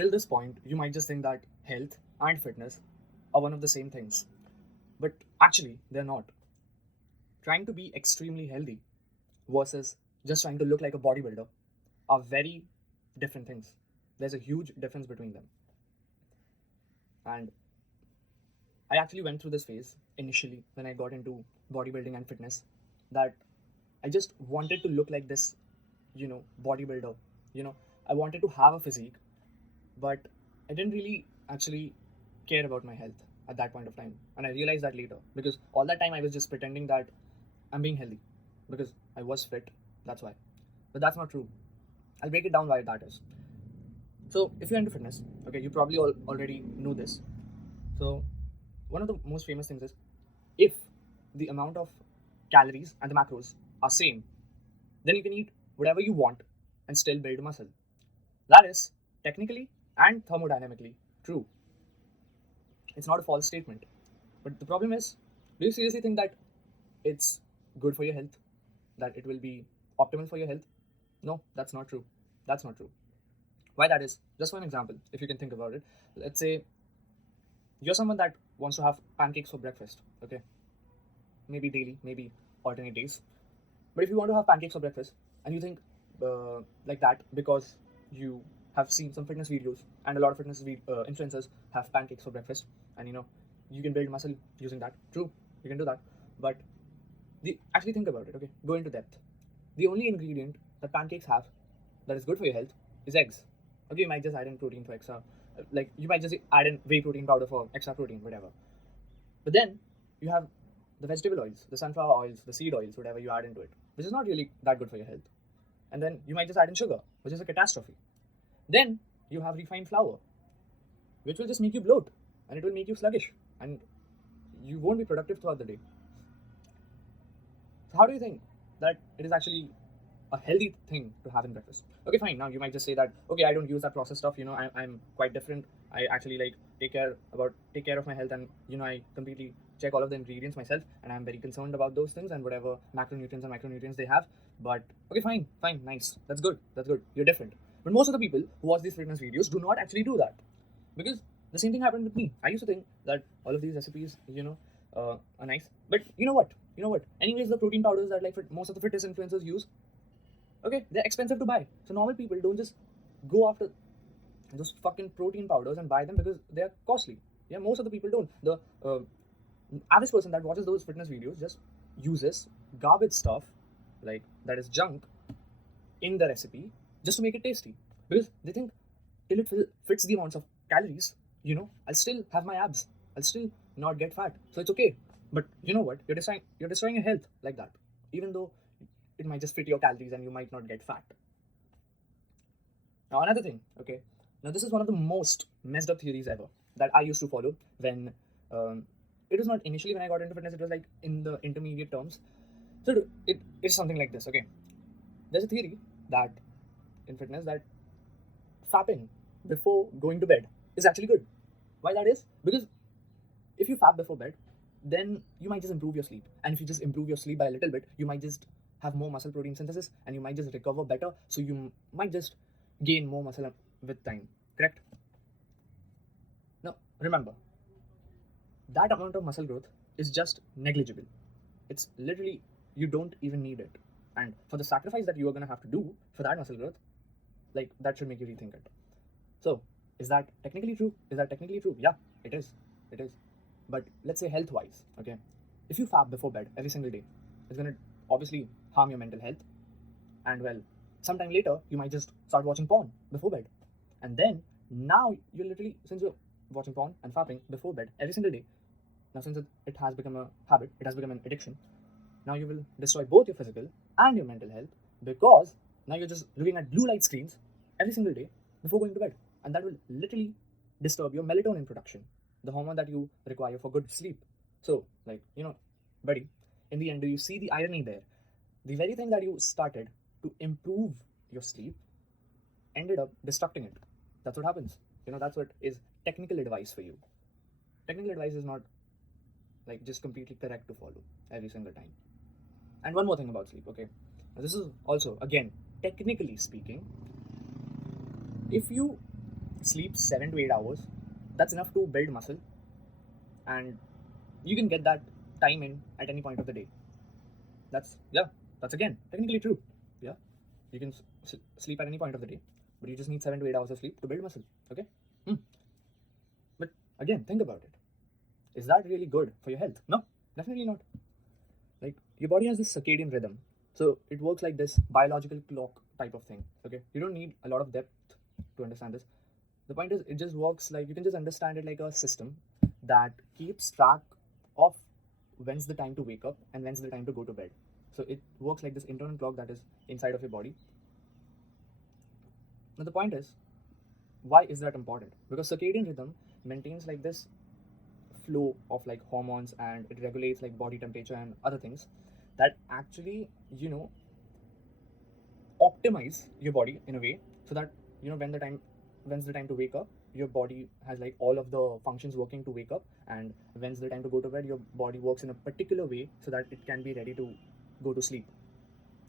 till this point, you might just think that health and fitness are one of the same things. But actually, they're not. Trying to be extremely healthy versus just trying to look like a bodybuilder are very different things. There's a huge difference between them. And I actually went through this phase initially when I got into bodybuilding and fitness, that I just wanted to look like this, bodybuilder. You know, I wanted to have a physique, but I didn't really actually care about my health at that point of time. And I realized that later because all that time I was just pretending that I'm being healthy because I was fit. That's why. But that's not true. I'll break it down why that is. So, if you're into fitness, okay, you probably already know this. So, one of the most famous things is if the amount of calories and the macros are same, then you can eat whatever you want and still build muscle. That is technically and thermodynamically true. It's not a false statement. But the problem is, do you seriously think that it's good for your health? That it will be optimal for your health? No, that's not true. That's not true. Why that is? Just one example, if you can think about it. Let's say you're someone that wants to have pancakes for breakfast, okay? Maybe daily, maybe alternate days. But if you want to have pancakes for breakfast and you think like that because you have seen some fitness videos and a lot of influencers have pancakes for breakfast, and you can build muscle using that. True, you can do that. But actually think about it, okay? Go into depth. The only ingredient that pancakes have that is good for your health is eggs. Okay, you might just add in protein for extra, like you might just add in whey protein powder for extra protein, whatever. But then you have the vegetable oils, the sunflower oils, the seed oils, whatever you add into it, which is not really that good for your health. And then you might just add in sugar, which is a catastrophe. Then you have refined flour, which will just make you bloat and it will make you sluggish and you won't be productive throughout the day. So, how do you think that it is actually a healthy thing to have in breakfast? Okay, fine. Now you might just say that, okay, I don't use that processed stuff. I'm quite different. I actually like take care of my health, and I completely check all of the ingredients myself, and I'm very concerned about those things and whatever macronutrients and micronutrients they have. But okay, fine, nice. That's good. That's good. You're different. But most of the people who watch these fitness videos do not actually do that because the same thing happened with me. I used to think that all of these recipes, are nice. But you know what? Anyways, the protein powders that like most of the fitness influencers use, okay, they're expensive to buy. So normal people don't just go after those fucking protein powders and buy them because they're costly. Yeah, most of the people don't. The average person that watches those fitness videos just uses garbage stuff like that is junk in the recipe just to make it tasty because they think till it fits the amounts of calories, I'll still have my abs. I'll still not get fat. So it's okay. But you know what? You're destroying your health like that. Even though it might just fit your calories and you might not get fat. Now another thing, okay. Now this is one of the most messed up theories ever that I used to follow when it was not initially when I got into fitness. It was like in the intermediate terms. So it is something like this. Okay, there's a theory that in fitness that fapping before going to bed is actually good. Why that is? Because if you fap before bed, then you might just improve your sleep. And if you just improve your sleep by a little bit, you might just have more muscle protein synthesis and you might just recover better. So you might just gain more muscle with time. Correct? Now, remember, that amount of muscle growth is just negligible. It's literally, you don't even need it. And for the sacrifice that you are going to have to do for that muscle growth, like that should make you rethink it. So, is that technically true? Yeah, it is. It is. But let's say health wise, okay? If you fap before bed every single day, it's going to obviously harm your mental health. And well, sometime later, you might just start watching porn before bed. And then now you're literally, since you're watching porn and fapping before bed every single day, now since it has become a habit, it has become an addiction, now you will destroy both your physical and your mental health because now you're just looking at blue light screens every single day before going to bed. And that will literally disturb your melatonin production, the hormone that you require for good sleep. So, like, buddy, in the end, do you see the irony there? The very thing that you started to improve your sleep ended up destructing it. That's what happens. That's what is technical advice for you. Technical advice is not like just completely correct to follow every single time. And one more thing about sleep, okay? Now, this is also, again, technically speaking, if you sleep 7 to 8 hours, that's enough to build muscle, and you can get that time in at any point of the day. That's, yeah, that's again technically true. Yeah, you can sleep at any point of the day, but you just need 7 to 8 hours of sleep to build muscle. Okay. Hmm. But again, think about it. Is that really good for your health? No, definitely not. Like, your body has this circadian rhythm, so it works like this biological clock type of thing. Okay, you don't need a lot of depth to understand this. The point is, it just works like, you can just understand it like a system that keeps track of when's the time to wake up and when's the time to go to bed. So it works like this internal clock that is inside of your body. Now the point is, why is that important? Because circadian rhythm maintains like this flow of like hormones, and it regulates like body temperature and other things that actually, you know, optimize your body in a way, so that, you know, when's the time to wake up, your body has like all of the functions working to wake up, and when's the time to go to bed, your body works in a particular way so that it can be ready to go to sleep.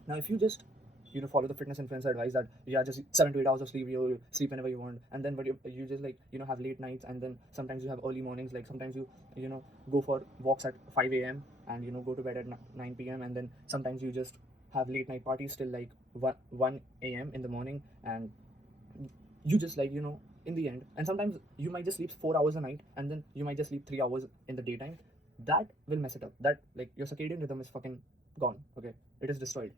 Now if you just, you know, follow the fitness influencer advice that, yeah, just 7 to 8 hours of sleep, you sleep whenever you want, and then but you just like, you know, have late nights, and then sometimes you have early mornings, like sometimes you know, go for walks at 5 a.m. and, you know, go to bed at 9 p.m. and then sometimes you just have late night parties till like 1 a.m. in the morning, and you just like, you know, in the end, and sometimes you might just sleep 4 hours a night, and then you might just sleep 3 hours in the daytime. That will mess it up. That, like, your circadian rhythm is fucking gone. Okay, it is destroyed.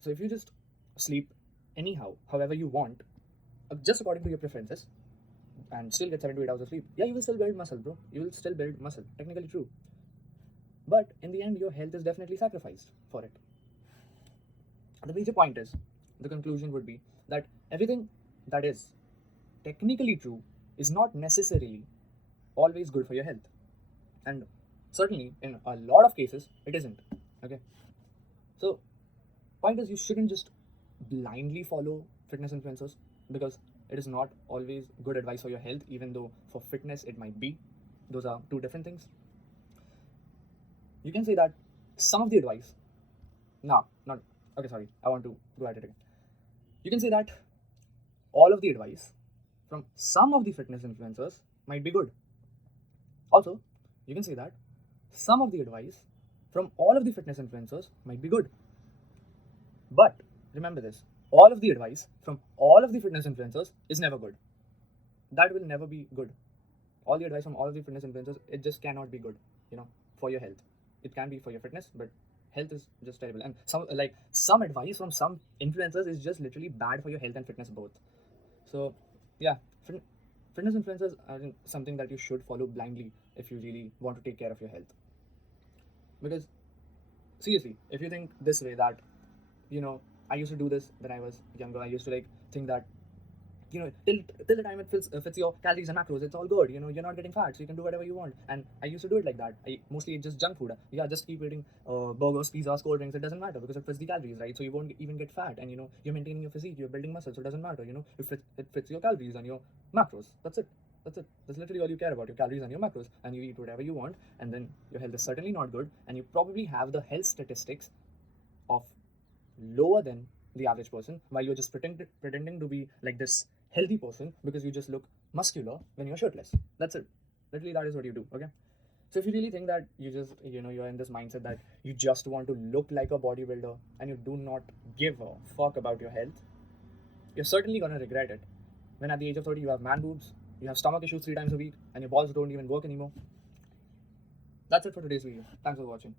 So if you just sleep anyhow, however you want, just according to your preferences, and still get 7 to 8 hours of sleep, yeah, you will still build muscle, bro. You will still build muscle. Technically true. But in the end, your health is definitely sacrificed for it. The major point is, the conclusion would be that everything that is technically true is not necessarily always good for your health. And certainly, in a lot of cases, it isn't. Okay. So, point is, you shouldn't just blindly follow fitness influencers, because it is not always good advice for your health, even though for fitness it might be. Those are two different things. You can say that some of the advice, no, not okay, sorry, I want to go at it again. You can say that all of the advice from some of the fitness influencers might be good. Also, you can say that some of the advice from all of the fitness influencers might be good. But remember this, all of the advice from all of the fitness influencers is never good. That will never be good. All the advice from all of the fitness influencers, it just cannot be good, you know, for your health. It can be for your fitness, but health is just terrible. And some advice from some influencers is just literally bad for your health and fitness both. So yeah, fitness influencers are something that you should follow blindly if you really want to take care of your health. Because seriously, if you think this way that, you know, I used to do this when I was younger. I used to like think that, you know, till the time it fits your calories and macros, it's all good. You know, you're not getting fat, so you can do whatever you want. And I used to do it like that. I mostly ate just junk food. Yeah, just keep eating burgers, pizzas, cold drinks. It doesn't matter because it fits the calories, right? So you won't even get fat, and, you know, you're maintaining your physique, you're building muscle, so it doesn't matter. You know, it fits your calories and your macros. That's it. That's it. That's literally all you care about, your calories and your macros, and you eat whatever you want, and then your health is certainly not good, and you probably have the health statistics of lower than the average person, while you're just pretending to be like this healthy person because you just look muscular when you're shirtless. That's it. Literally, that is what you do. Okay. So if you really think that you just, you know, you're in this mindset that you just want to look like a bodybuilder and you do not give a fuck about your health, you're certainly gonna regret it. When at the age of 30 you have man boobs, you have stomach issues 3 times a week, and your balls don't even work anymore. That's it for today's video. Thanks for watching.